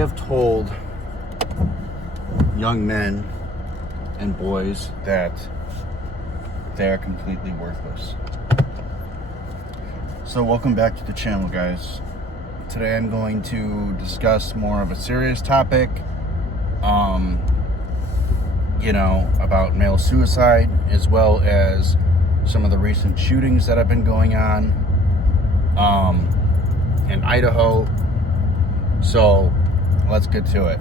have told young men and boys that they are completely worthless. So welcome back to the channel, guys. Today I'm going to discuss more of a serious topic, about male suicide, as well as some of the recent shootings that have been going on in Idaho. So let's get to it.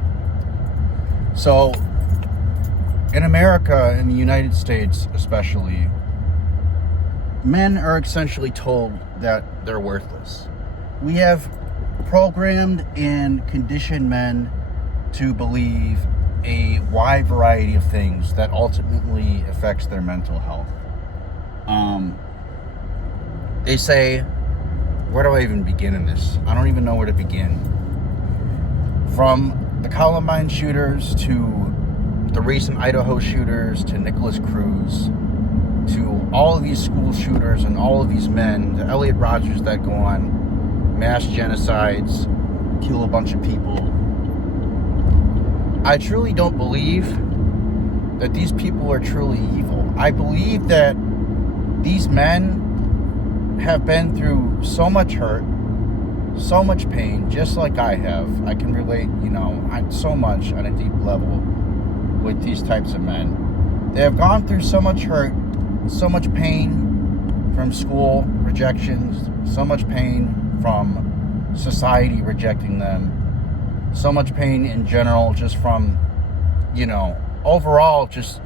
So in America, in the United States especially, men are essentially told that they're worthless. We have programmed and conditioned men to believe a wide variety of things that ultimately affects their mental health. They say, where do I even begin in this? I don't even know where to begin. From the Columbine shooters to the recent Idaho shooters to Nicholas Cruz to all of these school shooters and all of these men, the Elliot Rodgers that go on mass genocides, kill a bunch of people. I truly don't believe that these people are truly evil. I believe that these men have been through so much hurt, so much pain, just like I have. I can relate, so much on a deep level with these types of men. They have gone through so much hurt, so much pain from school rejections, so much pain from society rejecting them, so much pain in general just from, overall just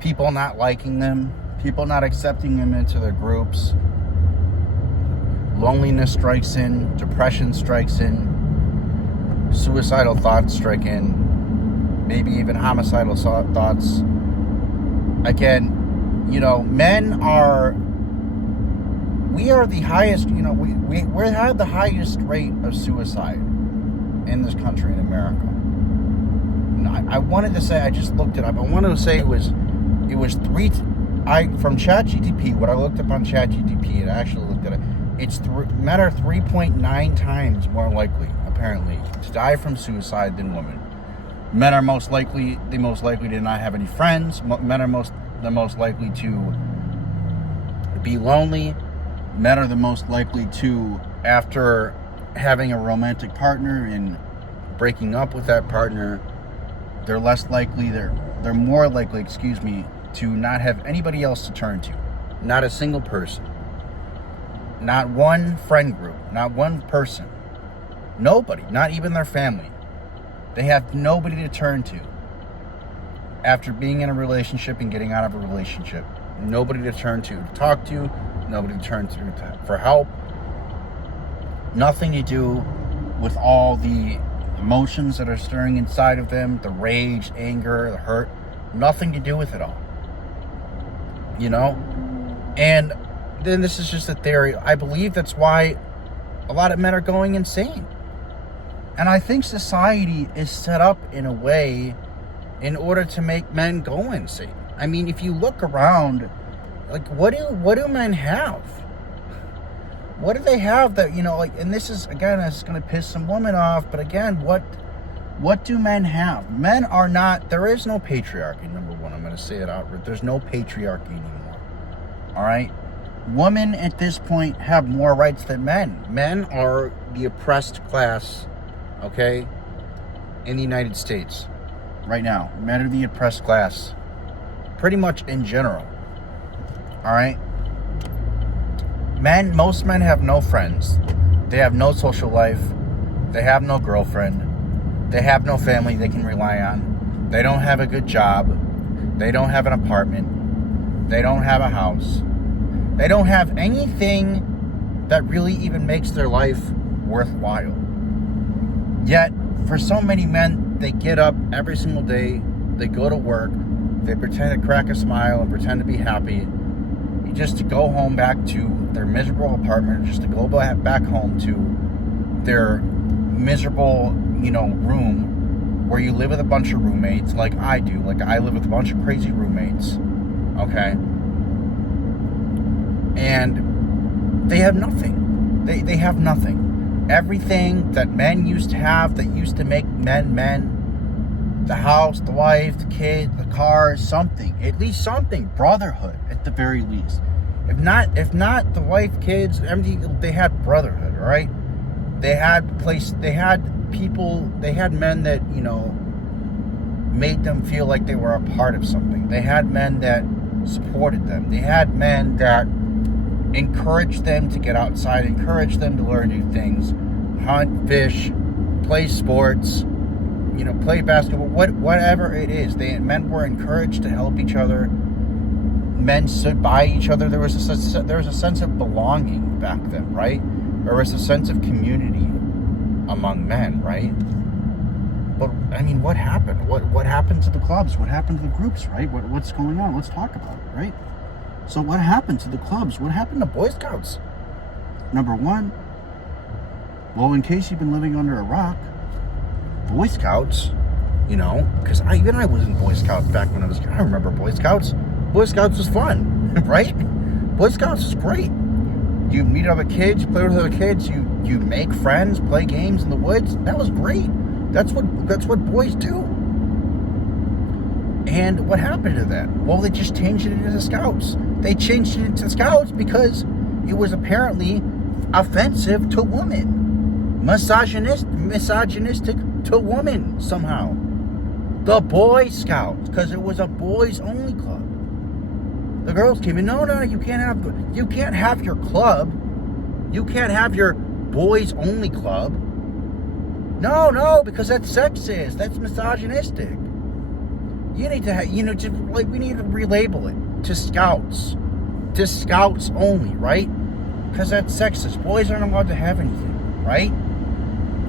people not liking them, people not accepting them into their groups. Loneliness strikes in, depression strikes in, suicidal thoughts strike in, maybe even homicidal thoughts. Again, we are the highest, we have the highest rate of suicide in this country, in America. I wanted to say, I just looked it up. I wanted to say it was from ChatGPT, what I looked up on ChatGPT, and I actually looked at it. Men are 3.9 times more likely, apparently, to die from suicide than women. Men are the most likely to not have any friends. Men are the most likely to be lonely. Men are the most likely to, after having a romantic partner and breaking up with that partner, they're more likely, to not have anybody else to turn to. Not a single person. Not one friend group. Not one person. Nobody. Not even their family. They have nobody to turn to. After being in a relationship and getting out of a relationship. Nobody to turn to talk to. Nobody to turn to for help. Nothing to do with all the emotions that are stirring inside of them. The rage, anger, the hurt. Nothing to do with it all. And then this is just a theory. I believe that's why a lot of men are going insane. And I think society is set up in a way in order to make men go insane. I mean, if you look around, what do men have? What do they have that, and this is, again, it's going to piss some women off, but again, what do men have? Men are not, there is no patriarchy, number one. I'm going to say it outright. There's no patriarchy anymore. All right? Women at this point have more rights than men. Men are the oppressed class, okay, in the United States right now. Men are the oppressed class, pretty much in general. All right? Most men have no friends. They have no social life. They have no girlfriend. They have no family they can rely on. They don't have a good job. They don't have an apartment. They don't have a house. They don't have anything that really even makes their life worthwhile. Yet, for so many men, they get up every single day, they go to work, they pretend to crack a smile and pretend to be happy, just to go home back to their miserable apartment, just to go back home to their miserable, room where you live with a bunch of roommates, like I do. Like, I live with a bunch of crazy roommates, okay? And they have nothing. They have nothing. everything that men used to have that used to make men men. The house, the wife, the kid, the car, something. At least something. Brotherhood, at the very least. If not the wife, kids, everything, they had brotherhood, all right? They had people, they had men that, made them feel like they were a part of something. They had men that supported them. They had men that encouraged them to get outside, encouraged them to learn new things, hunt, fish, play sports, play basketball, whatever it is. Men were encouraged to help each other. Men stood by each other. There was a sense of belonging back then, right? There was a sense of community among men, right? But I mean, what happened? What happened to the clubs? What happened to the groups, right? What's going on? Let's talk about it, right? So what happened to the clubs? What happened to Boy Scouts? Number one, well, in case you've been living under a rock, Boy Scouts, because I was in Boy Scouts back when I was. I remember Boy Scouts. Boy Scouts was fun, right? Boy Scouts is great. You meet other kids, play with other kids. You make friends, play games in the woods. That was great. That's what boys do. And what happened to that? Well, they just changed it into the Scouts. They changed it into Scouts because it was apparently offensive to women, misogynistic to women somehow. The Boy Scouts, because it was a boys only club. The girls came in. No, you can't have your club. You can't have your boys only club. No, because that's sexist. That's misogynistic. You need to we need to relabel it to Scouts only, right? Because that's sexist. Boys aren't allowed to have anything, right?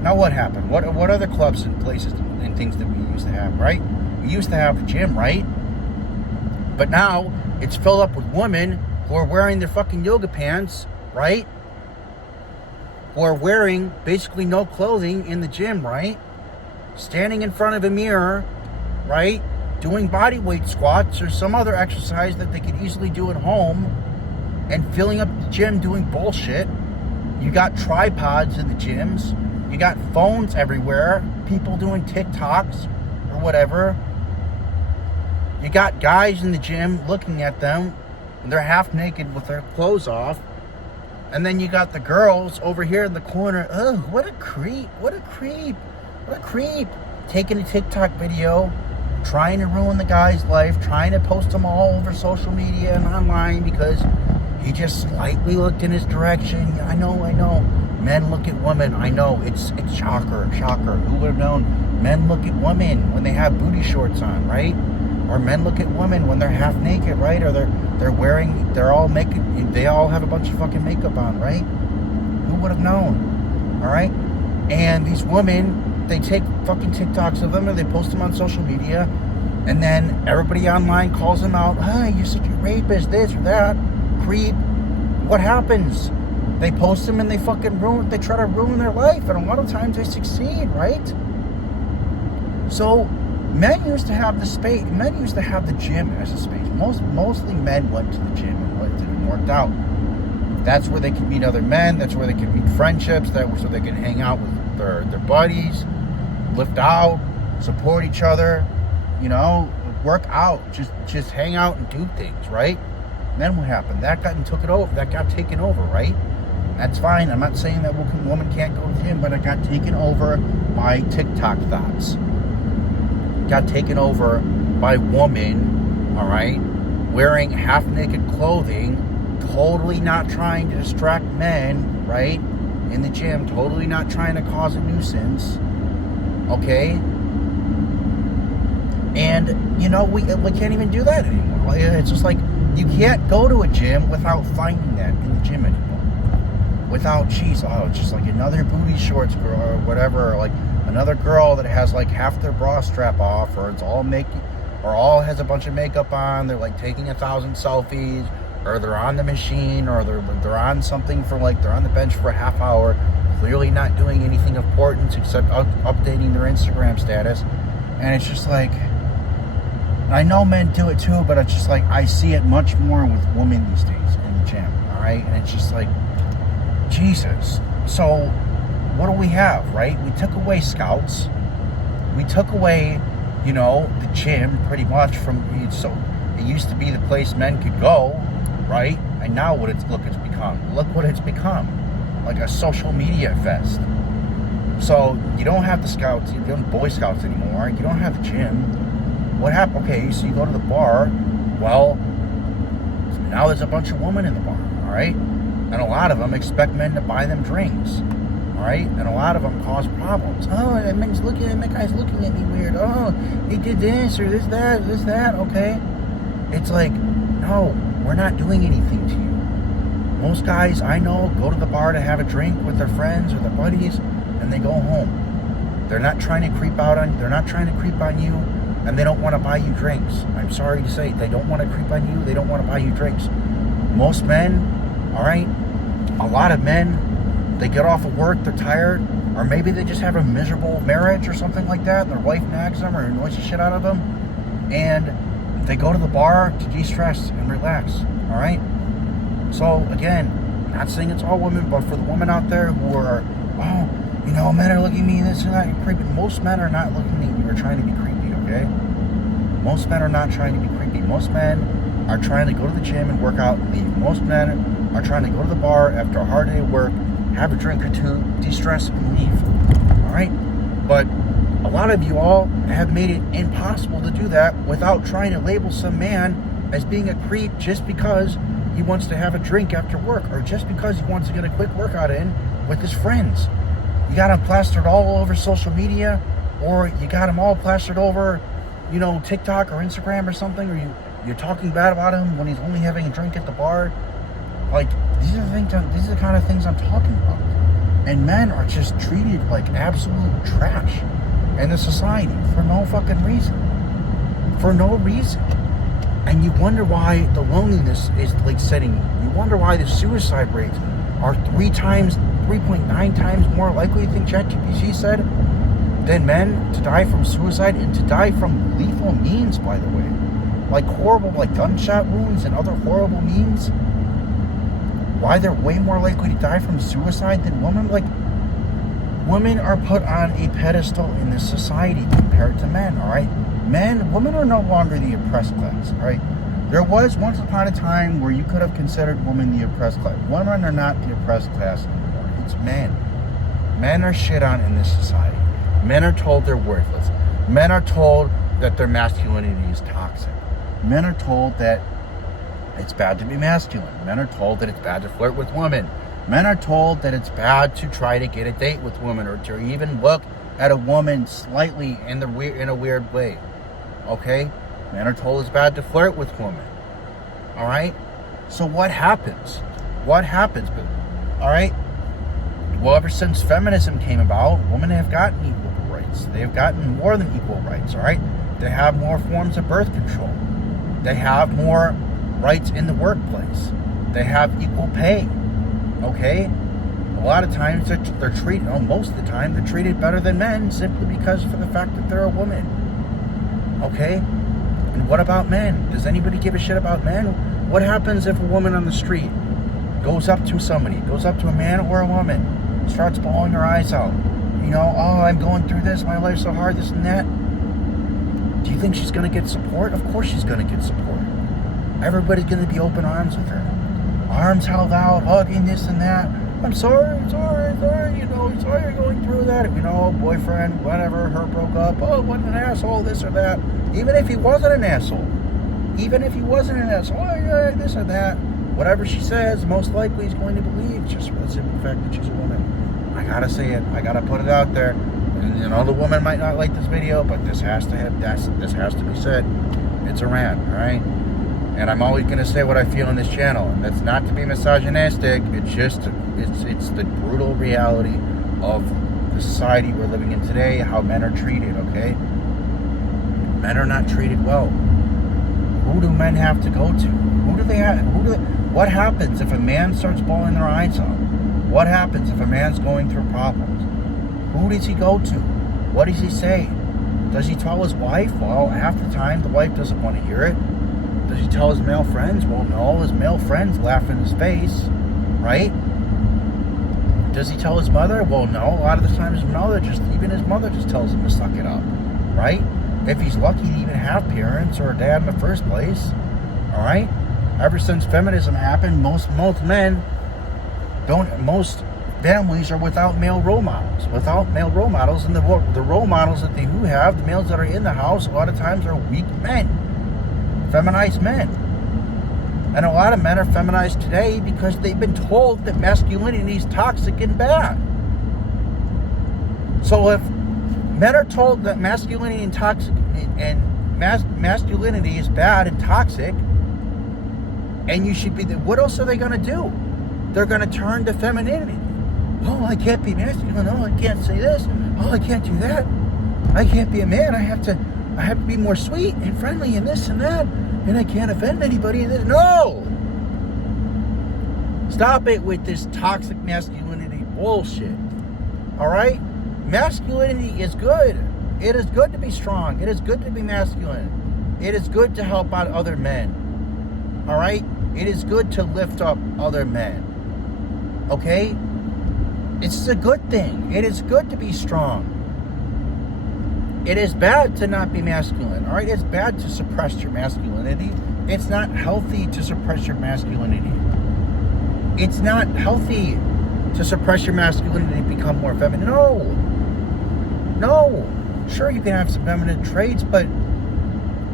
Now what happened? What other clubs and places and things that we used to have, right? We used to have a gym, right? But now it's filled up with women who are wearing their fucking yoga pants, right? Who are wearing basically no clothing in the gym, right? Standing in front of a mirror, right? Doing body weight squats or some other exercise that they could easily do at home, and filling up the gym doing bullshit. You got tripods in the gyms. You got phones everywhere. People doing TikToks or whatever. You got guys in the gym looking at them, and they're half naked with their clothes off. And then you got the girls over here in the corner. Oh, what a creep. Taking a TikTok video, trying to ruin the guy's life, trying to post them all over social media and online because he just slightly looked in his direction. I know. Men look at women. I know. It's shocker. Who would have known? Men look at women when they have booty shorts on, right? Or men look at women when they're half naked, right? Or they're all naked. They all have a bunch of fucking makeup on, right? Who would have known? All right? And these women, they take fucking TikToks of them and they post them on social media. And then everybody online calls them out. Hey, you're such a rapist, this or that. Creep. What happens? They post them and they try to ruin their life. And a lot of times they succeed, right? So men used to have the space. Men used to have the gym as a space. Mostly men went to the gym and worked out. That's where they could meet other men. That's where they could meet friendships. That was so they could hang out with their buddies, lift out, support each other. Work out. Just hang out and do things, right? And then what happened? That got taken over, right? That's fine. I'm not saying that woman can't go to the gym, but it got taken over by TikTok thoughts. Got taken over by women, all right, wearing half-naked clothing, totally not trying to distract men, right, in the gym, totally not trying to cause a nuisance, okay? And, we can't even do that anymore. It's just like, you can't go to a gym without finding that in the gym anymore. Without, it's just like another booty shorts girl or whatever, or like another girl that has like half their bra strap off, or it's all all has a bunch of makeup on. They're like taking 1,000 selfies, or they're on the machine, or they're on something for they're on the bench for a half hour, clearly not doing anything of importance except updating their Instagram status. And it's just like, I know men do it too, but it's just like I see it much more with women these days in the gym, all right? And it's just like, Jesus. So what do we have, right? We took away scouts. We took away, the gym pretty much so it used to be the place men could go, right? And now what it's become. Look what it's become. Like a social media fest. So you don't have the scouts, you don't have Boy Scouts anymore. You don't have the gym. What happened? Okay, so you go to the bar. Well, now there's a bunch of women in the bar, all right? And a lot of them expect men to buy them drinks, all right? And a lot of them cause problems. Oh, that guy's looking at me weird. Oh, he did this or this, that, okay? It's like, no, we're not doing anything to you. Most guys I know go to the bar to have a drink with their friends or their buddies, and they go home. They're not trying to creep on you, and they don't want to buy you drinks. I'm sorry to say, they don't want to creep on you, they don't want to buy you drinks. Most men, all right, a lot of men, they get off of work, they're tired, or maybe they just have a miserable marriage or something like that. Their wife nags them or annoys the shit out of them, and they go to the bar to de-stress and relax, all right? So, again, not saying it's all women, but for the women out there who are, men are looking at me, this and that, you're creepy. Most men are not looking at you or trying to be creepy, okay? Most men are not trying to be creepy. Most men are trying to go to the gym and work out and leave. Most men are trying to go to the bar after a hard day of work, have a drink or two, de-stress, and leave, all right? But a lot of you all have made it impossible to do that without trying to label some man as being a creep just because he wants to have a drink after work or just because he wants to get a quick workout in with his friends. You got him plastered all over social media, or you got him all plastered over, TikTok or Instagram or something, or you're talking bad about him when he's only having a drink at the bar. Like, these are the kind of things I'm talking about. And men are just treated like absolute trash in the society for no fucking reason. For no reason. And you wonder why the loneliness is like setting. You wonder why the suicide rates are 3.9 times more likely, I think ChatGPT said, than men to die from suicide and to die from lethal means, by the way. Like horrible, like gunshot wounds and other horrible means. Why they're way more likely to die from suicide than women? Like, women are put on a pedestal in this society compared to men, all right? Women are no longer the oppressed class, all right? There was once upon a time where you could have considered women the oppressed class. Women are not the oppressed class anymore. It's men. Men are shit on in this society. Men are told they're worthless. Men are told that their masculinity is toxic. Men are told that it's bad to be masculine. Men are told that it's bad to flirt with women. Men are told that it's bad to try to get a date with women or to even look at a woman slightly in a weird way. Okay? Men are told it's bad to flirt with women. All right? So what happens? What happens? All right? Well, ever since feminism came about, women have gotten equal rights. They have gotten more than equal rights, all right? They have more forms of birth control. They have more rights in the workplace. They have equal pay, okay? A lot of times they're treated, most of the time, they're treated better than men simply because for the fact that they're a woman, okay? And what about men? Does anybody give a shit about men? What happens if a woman on the street goes up to somebody, goes up to a man or a woman, starts bawling her eyes out? I'm going through this, my life's so hard, this and that. Do you think she's going to get support? Of course she's going to get support. Everybody's going to be open arms with her. Arms held out, hugging, this and that. I'm sorry, sorry, sorry you're going through that. Boyfriend, whatever, her broke up. Oh, what an asshole, this or that. Even if he wasn't an asshole. Oh, yeah, this or that. Whatever she says, most likely he's going to believe just for the simple fact that she's a woman. I gotta say it. I gotta put it out there. And the woman might not like this video, but this has to be said. It's a rant, all right? And I'm always gonna say what I feel on this channel, and that's not to be misogynistic. It's the brutal reality of the society we're living in today. How men are treated. Okay, men are not treated well. Who do men have to go to? What happens if a man starts bawling their eyes out? What happens if a man's going through problems? Who does he go to? What does he say? Does he tell his wife? Well, half the time the wife doesn't want to hear it. Does he tell his male friends? Well, no, his male friends laugh in his face, right? Does he tell his mother? Well, no. A lot of the time his mother just tells him to suck it up, right? If he's lucky to even have parents or a dad in the first place, all right? Ever since feminism happened, most families are without male role models. And the role models that they do have, the males that are in the house, a lot of times are weak men, feminized men. And a lot of men are feminized today because they've been told that masculinity is toxic and bad. So if men are told that masculinity is bad and toxic, and you should be, what else are they going to do? They're going to turn to femininity. Oh, I can't be masculine. Oh, I can't say this. Oh, I can't do that. I can't be a man. I have to be more sweet and friendly and this and that. And I can't offend anybody. No! Stop it with this toxic masculinity bullshit. All right? Masculinity is good. It is good to be strong. It is good to be masculine. It is good to help out other men. All right? It is good to lift up other men. Okay? It's a good thing. It is good to be strong. It is bad to not be masculine. All right? It's bad to suppress your masculinity. It's not healthy to suppress your masculinity. It's not healthy to suppress your masculinity to become more feminine. No. Sure, you can have some feminine traits, but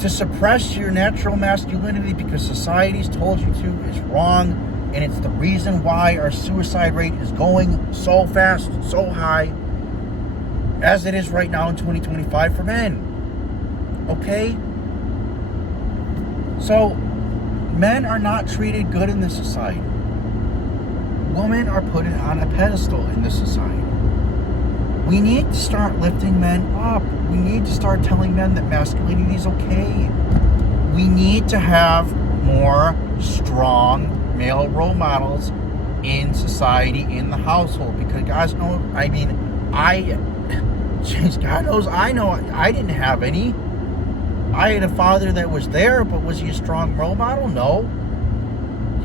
to suppress your natural masculinity because society's told you to is wrong. And it's the reason why our suicide rate is going so fast, so high, as it is right now in 2025 for men. Okay? So, men are not treated good in this society. Women are put on a pedestal in this society. We need to start lifting men up. We need to start telling men that masculinity is okay. We need to have more strong male role models in society, in the household, because God knows I know I didn't have any. I had a father that was there, but was he a strong role model? No.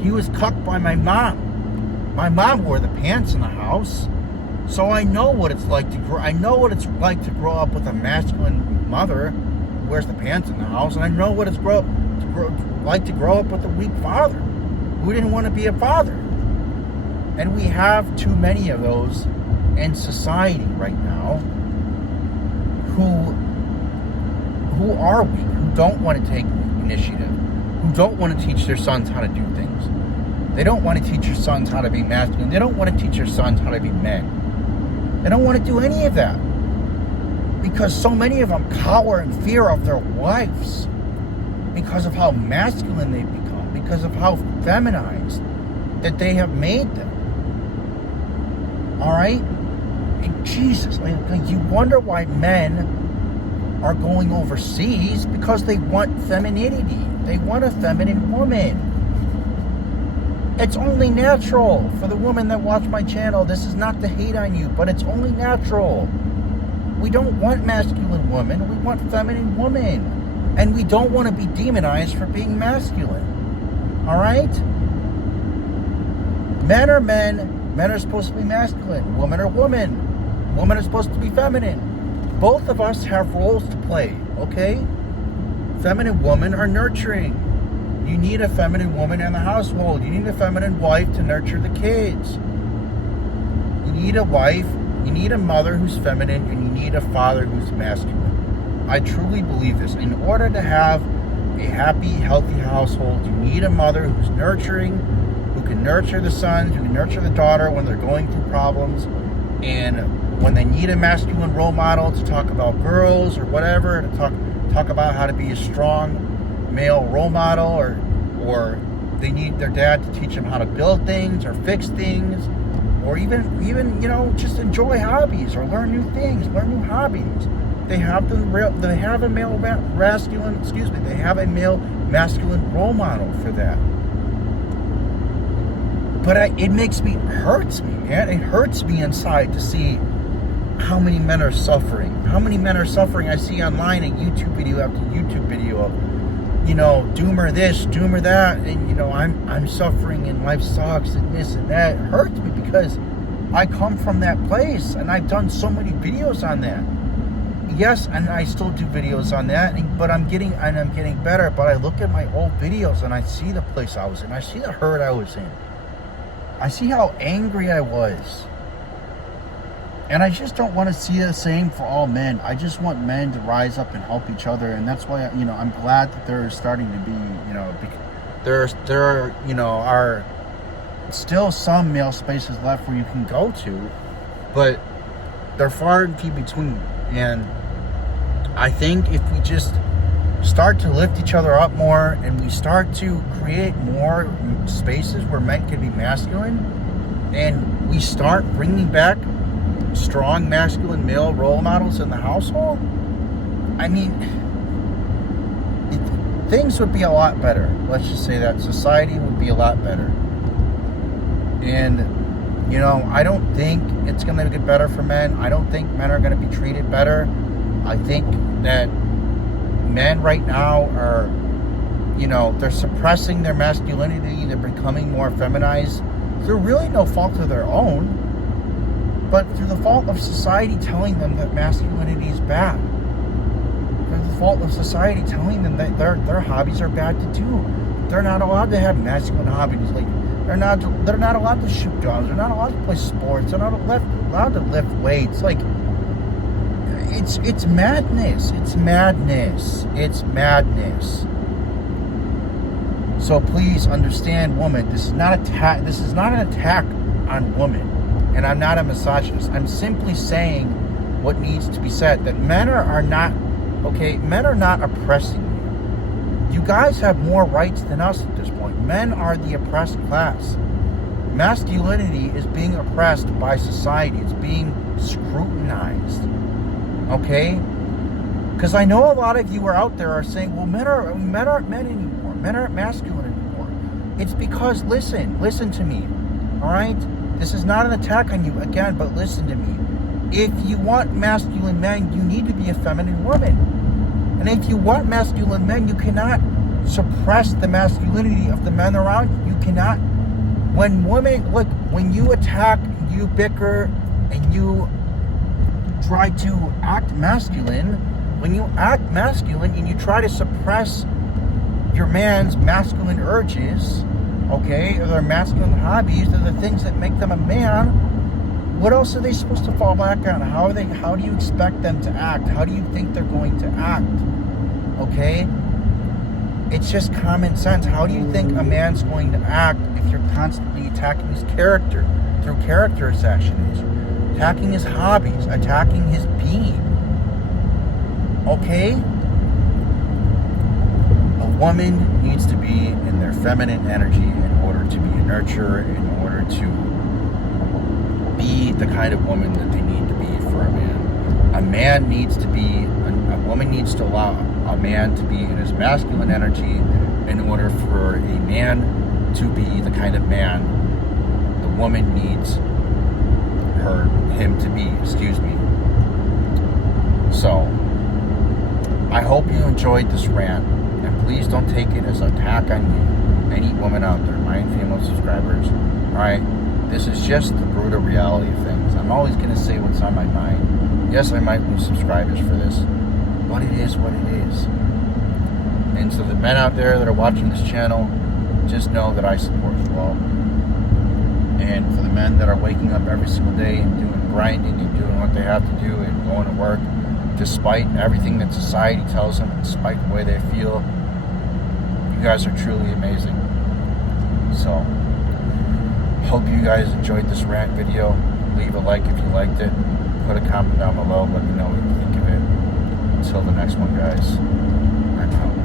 He was cucked by my mom. My mom wore the pants in the house, so I know what it's like to grow. I know what it's like to grow up with a masculine mother who wears the pants in the house, and I know what it's like to grow up with a weak father who didn't want to be a father. And we have too many of those in society right now who are weak, who don't want to take initiative, who don't want to teach their sons how to do things. They don't want to teach their sons how to be masculine. They don't want to teach their sons how to be men. They don't want to do any of that because so many of them cower in fear of their wives because of how masculine they've become, because of how feminized that they have made them. All right? And Jesus, like you wonder why men are going overseas, because they want femininity. They want a feminine woman. It's only natural for the women that watch my channel. This is not to hate on you, but it's only natural. We don't want masculine women. We want feminine women. And we don't want to be demonized for being masculine. All right? Men are men. Men are supposed to be masculine. Women are women. Women are supposed to be feminine. Both of us have roles to play, okay? Feminine women are nurturing. You need a feminine woman in the household. You need a feminine wife to nurture the kids. You need a wife, you need a mother who's feminine, and you need a father who's masculine. I truly believe this. In order to have a happy, healthy household, you need a mother who's nurturing, who can nurture the son, who can nurture the daughter when they're going through problems, and when they need a masculine role model to talk about girls or whatever, to talk about how to be a strong male role model, or they need their dad to teach them how to build things or fix things, or even just enjoy hobbies or learn new things, learn new hobbies. They have a male masculine role model for that. But it hurts me, man. It hurts me inside to see how many men are suffering. How many men are suffering I see online in YouTube video after YouTube video of, doomer this, doomer that, and I'm suffering and life sucks and this and that. It hurts me because I come from that place, and I've done so many videos on that. Yes, and I still do videos on that, but I'm getting better. But I look at my old videos and I see the place I was in. I see the hurt I was in. I see how angry I was. And I just don't want to see the same for all men. I just want men to rise up and help each other. And that's why, I'm glad that there is starting to be, there are still some male spaces left where you can go to, but they're far and few between. And I think if we just start to lift each other up more, and we start to create more spaces where men can be masculine, and we start bringing back strong masculine male role models in the household, things would be a lot better. Let's just say that society would be a lot better. And I don't think it's going to get better for men. I don't think men are going to be treated better. I think that men right now are, they're suppressing their masculinity. They're becoming more feminized through really no fault of their own, but through the fault of society telling them that masculinity is bad. Through the fault of society telling them that their hobbies are bad to do. They're not allowed to have masculine hobbies. Like, they're not allowed to shoot dogs. They're not allowed to play sports. They're not allowed to lift weights. Like, it's madness. It's madness. It's madness. So please understand, woman, this is not an attack on women. And I'm not a misogynist. I'm simply saying what needs to be said. That men are not oppressing you. You guys have more rights than us at this point. Men are the oppressed class. Masculinity is being oppressed by society. It's being scrutinized. Okay? Because I know a lot of you are out there are saying, well, men aren't men anymore. Men aren't masculine anymore. It's because, listen to me. All right? This is not an attack on you, again, but listen to me. If you want masculine men, you need to be a feminine woman. And if you want masculine men, you cannot suppress the masculinity of the men around you. You cannot. When you attack, you bicker, and you try to act masculine, when you act masculine and you try to suppress your man's masculine urges, okay, or their masculine hobbies, or the things that make them a man, what else are they supposed to fall back on? How do you expect them to act? How do you think they're going to act? Okay? It's just common sense. How do you think a man's going to act if you're constantly attacking his character through character assassination, attacking his hobbies, attacking his being? Okay? A woman needs to be in their feminine energy in order to be a nurturer, in order to be the kind of woman that they need to be for a man. A woman needs to allow a man to be in his masculine energy in order for a man to be the kind of man the woman needs him to be, So, I hope you enjoyed this rant, and please don't take it as an attack on you, any woman out there, my female subscribers. Alright? This is just the brutal reality of things. I'm always going to say what's on my mind. Yes, I might lose subscribers for this, but it is what it is. And so the men out there that are watching this channel, just know that I support you all. And for the men that are waking up every single day and grinding and doing what they have to do and going to work, despite everything that society tells them, despite the way they feel, you guys are truly amazing. So, hope you guys enjoyed this rant video. Leave a like if you liked it. Put a comment down below. Let me know what you think of it. Until the next one, guys. I'm out.